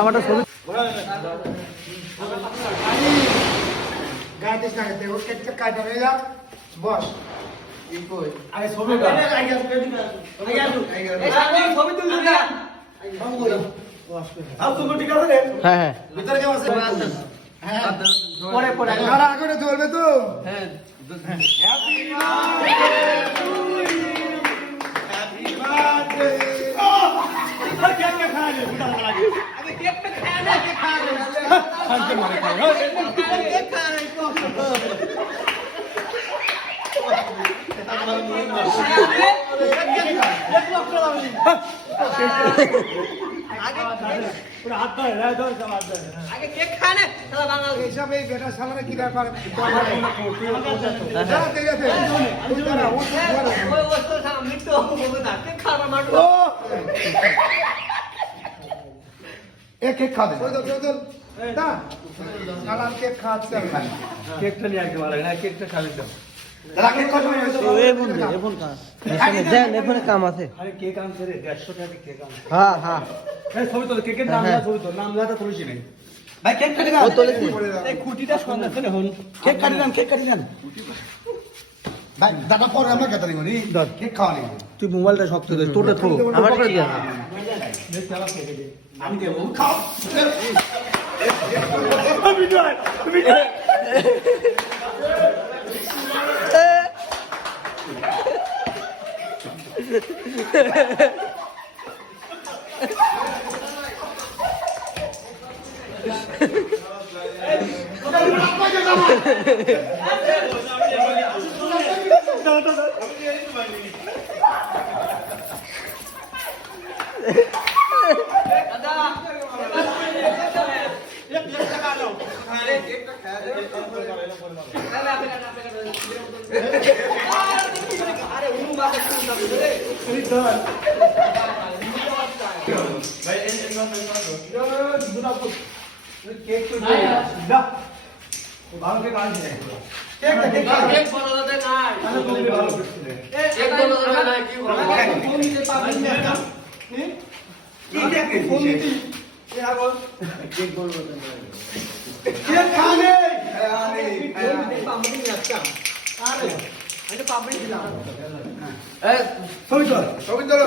আমারটা ছবি গাড়িতে কাটতে ও কেটে কাটা হয়ে যা বস এই কই আরে ছবি আগে এই সামনে ছবি তুল না আপ তুমি ঠিক আছে রে হ্যাঁ হ্যাঁ ভিতরে কেউ আছে হ্যাঁ পরে পরে আর আগে চলবে তো হ্যাঁ হ্যাপি বার্থডে আর কেক খায় রে বুড়া লাগে আরে কেক খায় না কেক খায় রে খাইতে মারে খায় কেক খায় রে কেকটা নিয়ে আসতে পারে না কেকটা খাবে তো কাম আছে আরে কে কাম করে 150 টাকা কে কাম হ্যাঁ হ্যাঁ এই ছবি তো কেকের নাম না ছবি তো নাম লাটা তুলছি নাই ভাই কেক কাটি দাও এই খুঁটিটা সন্ধ্যা চলে হন কেক কাটি দেন ভাই দাদা পরে আমরা কেতারি করি কেক খাওয়া নেই তুই মোবাইলটা শক্ত দে তোরটা থো আমার পকেটে দিয়া আমি দেব খাও তুমি কেক তো যা ভালো কেক আনছি কেক বানাতে নাই আমি তুমি ভালো করছিলে কেক বানাতে নাই কি বলো ফোন দিতে পারবি না কি কেক ফোন দিতি এ আগল কেক বলবো না কেক খানে আরে পাবলি না আচ্ছা আরে আমি পাবলি দিলাম ছবি তোল